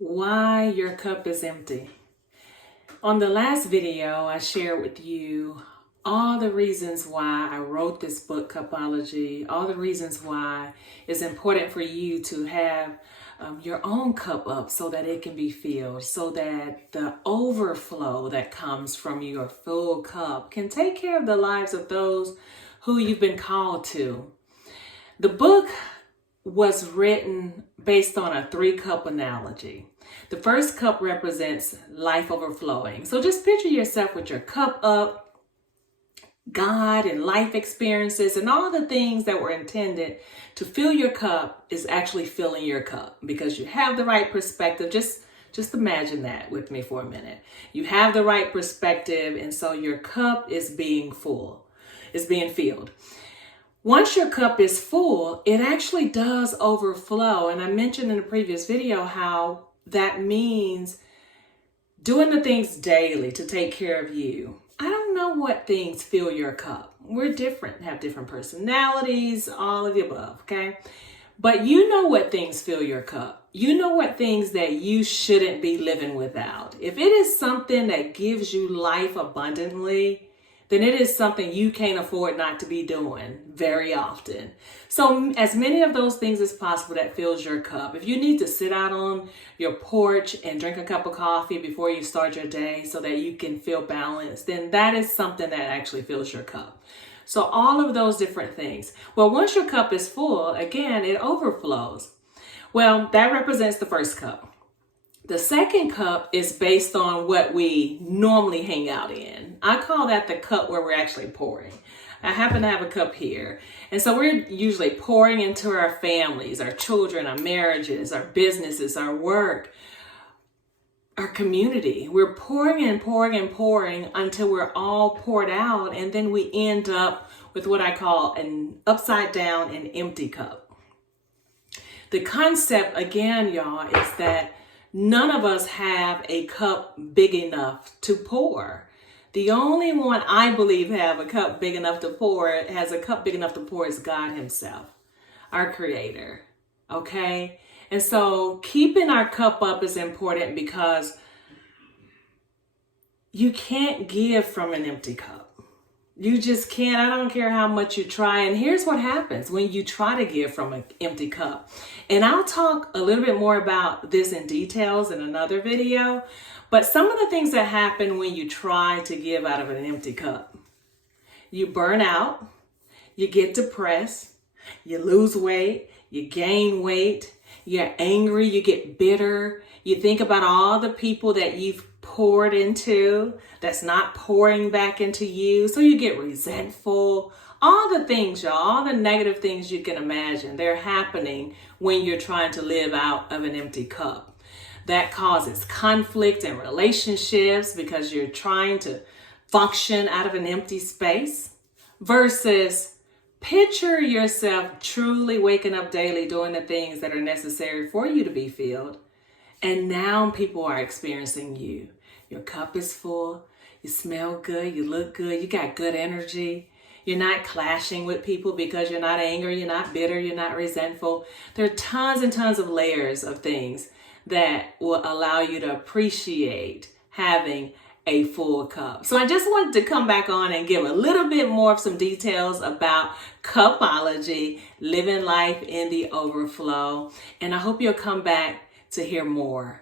Why your cup is empty. On the last video, I shared with you all the reasons why I wrote this book, Cupology, all the reasons why it's important for you to have your own cup up so that it can be filled, so that the overflow that comes from your full cup can take care of the lives of those who you've been called to. The book was written based on a 3-cup analogy. The first cup represents life overflowing. So just picture yourself with your cup up, God and life experiences and all the things that were intended to fill your cup is actually filling your cup because you have the right perspective. Just imagine that with me for a minute. You have the right perspective, and so your cup is being full. It's being filled. Once your cup is full, it actually does overflow. And I mentioned in a previous video how that means doing the things daily to take care of you. I don't know what things fill your cup. We're different, have different personalities, all of the above, okay? But you know what things fill your cup. You know what things that you shouldn't be living without. If it is something that gives you life abundantly, then it is something you can't afford not to be doing very often. So as many of those things as possible that fills your cup. If you need to sit out on your porch and drink a cup of coffee before you start your day so that you can feel balanced, then that is something that actually fills your cup. So all of those different things. Well, once your cup is full, again, it overflows. Well, that represents the first cup. The second cup is based on what we normally hang out in. I call that the cup where we're actually pouring. I happen to have a cup here. And so we're usually pouring into our families, our children, our marriages, our businesses, our work, our community. We're pouring and pouring and pouring until we're all poured out. And then we end up with what I call an upside down and empty cup. The concept, again, y'all, is that none of us have a cup big enough to pour. The only one I believe have a cup big enough to pour, has a cup big enough to pour is God himself, our creator. Okay? And so keeping our cup up is important because you can't give from an empty cup. You just can't. I don't care how much you try. And here's what happens when you try to give from an empty cup. And I'll talk a little bit more about this in details in another video. But some of the things that happen when you try to give out of an empty cup. You burn out. You get depressed. You lose weight. You gain weight. You're angry. You get bitter. You think about all the people that you've poured into that's not pouring back into you. So you get resentful. All the things, y'all, all the negative things you can imagine, they're happening when you're trying to live out of an empty cup. That causes conflict in relationships because you're trying to function out of an empty space versus picture yourself truly waking up daily doing the things that are necessary for you to be filled. And now people are experiencing you. Your cup is full. You smell good. You look good. You got good energy. You're not clashing with people because you're not angry. You're not bitter. You're not resentful. There are tons and tons of layers of things that will allow you to appreciate having a full cup. So I just wanted to come back on and give a little bit more of some details about Cupology, living life in the overflow. And I hope you'll come back to hear more.